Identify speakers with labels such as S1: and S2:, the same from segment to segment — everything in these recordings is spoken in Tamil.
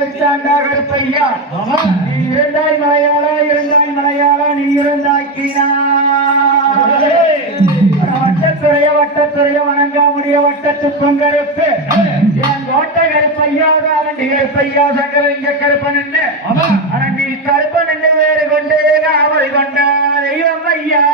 S1: விட்டாண்டாக
S2: இருப்பையா
S1: நீ இருந்தாய் மலையாளா இருந்தாய் மலையாளா நீ இருந்தாக்கினா வட்டத்துறைய வட்டத்துறைய வணங்காமுடிய வட்டத்து பொங்கருப்பு. என் கோட்டை கருப்பையா அரண்டி கருப்பையா சங்கரலிங்க கருப்பன் என்ன கருப்பன் என்று வேறு கொண்டே காவல் கொண்டார் ஐயா.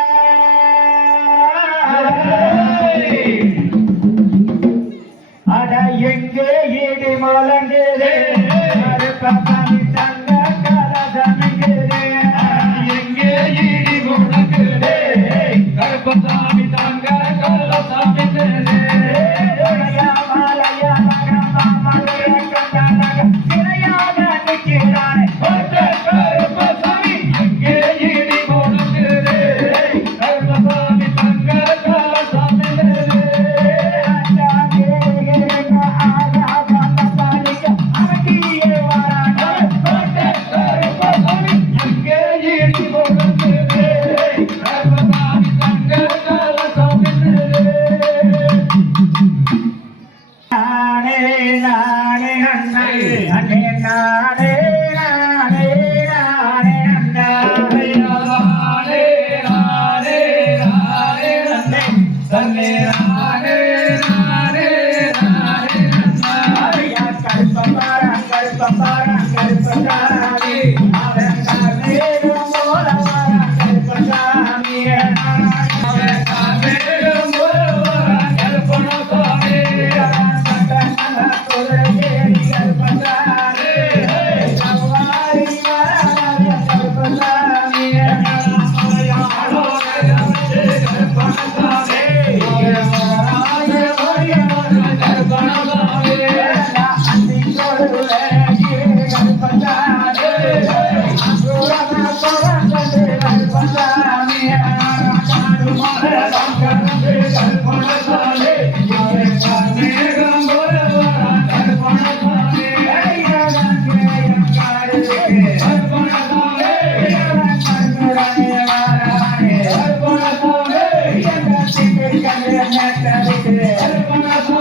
S1: கண்ணா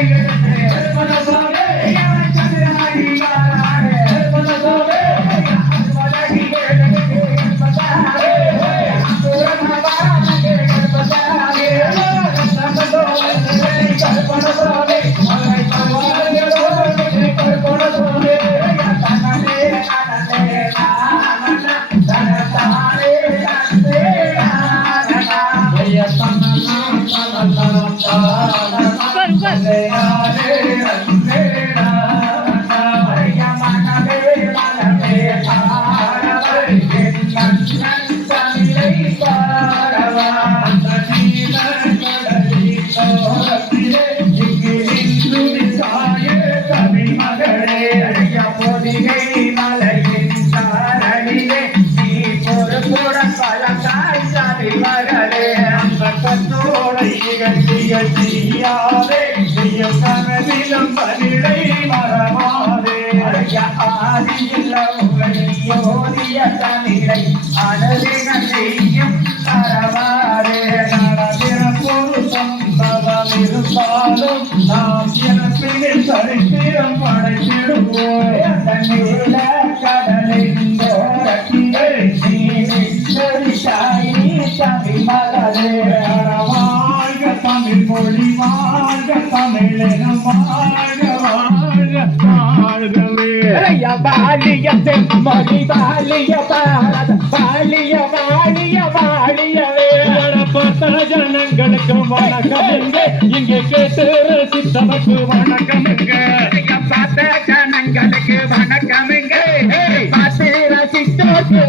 S1: Amen. ஆதிய ஆதியில் ஓதிய தமிழை அழகின நாம் இனப்பில் படைத்திடும் படைத்திடுவோம். பாலியத்தை மகி பாலிய பாரத பாலிய வாழிய வாழியவே
S2: ஜனங்களுக்கு வணக்கம். இங்கே கேட்டு ரசித்தவர்க்கு வணக்கம்
S1: பார்த்த ஜனங்களுக்கு வணக்கம் பார்த்து
S2: ரசித்தவர்க்கு